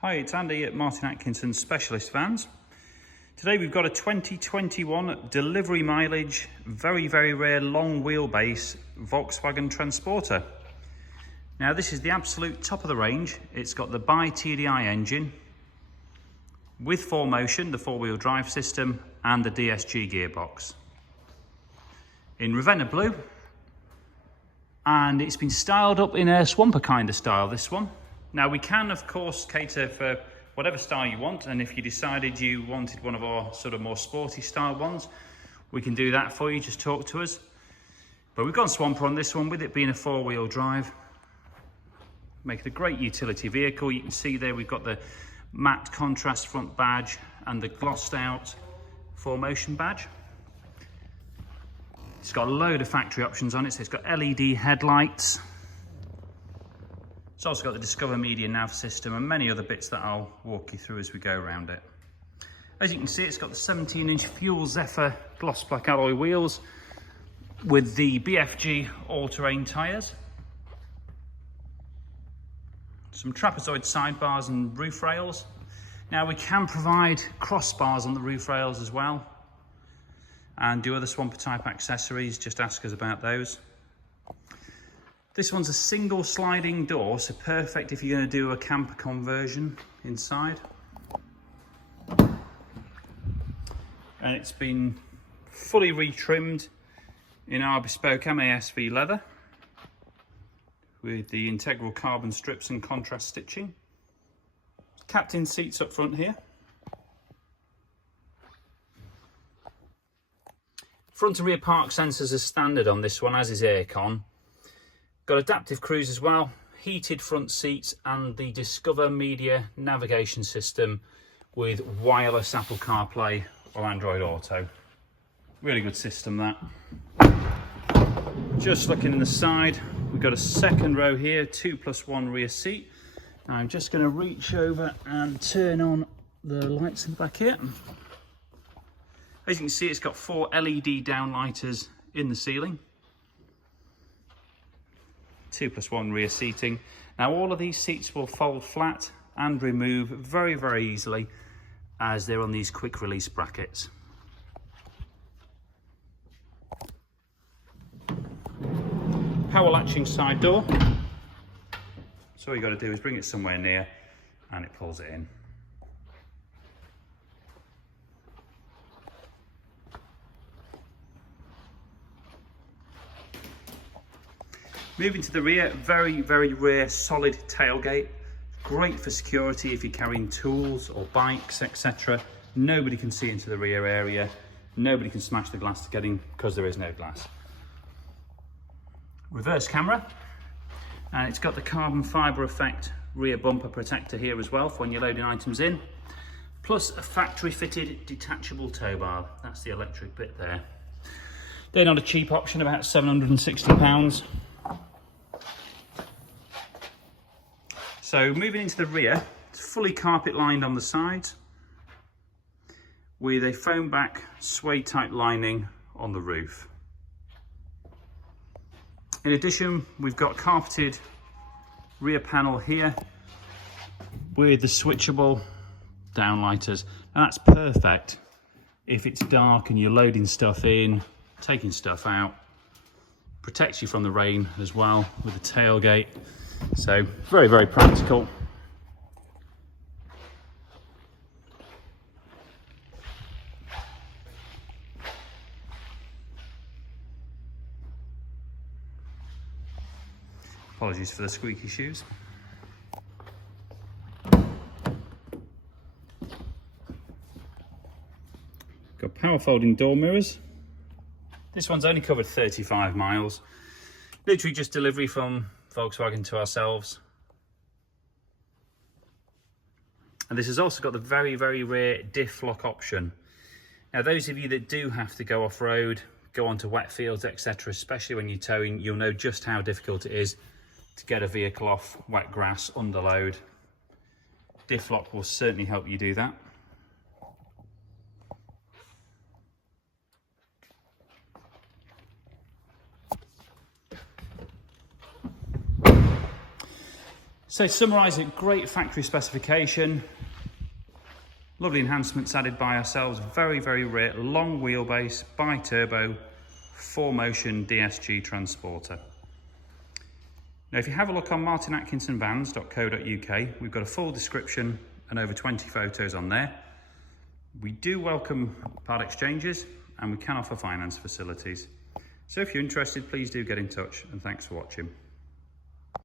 Hi, it's Andy at Martin Atkinson Specialist Vans. Today we've got a 2021 delivery mileage, very rare long wheelbase Volkswagen Transporter. Now this is the absolute top of the range. It's got the BiTDi engine with 4Motion, the four-wheel drive system, and the DSG gearbox. In Ravenna Blue, and it's been styled up in a swamper kind of style, this one. Now we can of course cater for whatever style you want, and if you decided you wanted one of our sort of more sporty style ones, we can do that for you, just talk to us. But we've gone swamper on this one, with it being a four-wheel drive. Make it a great utility vehicle. You can see there we've got the matte contrast front badge and the glossed out 4Motion badge. It's got a load of factory options on it, so it's got LED headlights. It's also got the Discover Media Nav system and many other bits that I'll walk you through as we go around it. As you can see, it's got the 17-inch Fuel Zephyr gloss black alloy wheels with the BFG all-terrain tyres. Some trapezoid sidebars and roof rails. Now we can provide crossbars on the roof rails as well, and do other swamper type accessories, just ask us about those. This one's a single sliding door, so perfect if you're going to do a camper conversion inside. And it's been fully retrimmed in our bespoke MASV leather with the integral carbon strips and contrast stitching. Captain seats up front here. Front and rear park sensors are standard on this one, as is aircon. Got adaptive cruise as well, heated front seats, and the Discover Media navigation system with wireless Apple CarPlay or Android Auto. Really good system that. Just looking in the side, we've got a second row here, 2+1 rear seat. Now I'm just going to reach over and turn on the lights in the back here. As you can see, it's got 4 LED downlighters in the ceiling. 2+1 rear seating. Now all of these seats will fold flat and remove very easily, as they're on these quick release brackets. Power latching side door. So all you got to do is bring it somewhere near and it pulls it in. Moving to the rear, very rare solid tailgate. Great for security if you're carrying tools or bikes, etc. Nobody can see into the rear area. Nobody can smash the glass to get in because there is no glass. Reverse camera. And it's got the carbon fibre effect rear bumper protector here as well for when you're loading items in. Plus a factory fitted detachable tow bar. That's the electric bit there. They're not a cheap option, about £760. So moving into the rear, it's fully carpet lined on the sides with a foam back suede type lining on the roof. In addition, we've got carpeted rear panel here with the switchable downlighters. And that's perfect if it's dark and you're loading stuff in, taking stuff out. Protects you from the rain as well with the tailgate. So very practical. Apologies for the squeaky shoes. Got power folding door mirrors. This one's only covered 35 miles. Literally just delivery from Volkswagen to ourselves. And this has also got the very rare Diff lock option. Now those of you that do have to go off-road, go onto wet fields, etc., especially when you're towing, you'll know just how difficult it is to get a vehicle off wet grass under load. Diff lock will certainly help you do that. So to summarise it, great factory specification, lovely enhancements added by ourselves, very, very rare, long wheelbase, bi-turbo, 4Motion DSG transporter. Now if you have a look on martinatkinsonvans.co.uk, we've got a full description and over 20 photos on there. We do welcome part exchanges and we can offer finance facilities. So if you're interested, please do get in touch, and thanks for watching.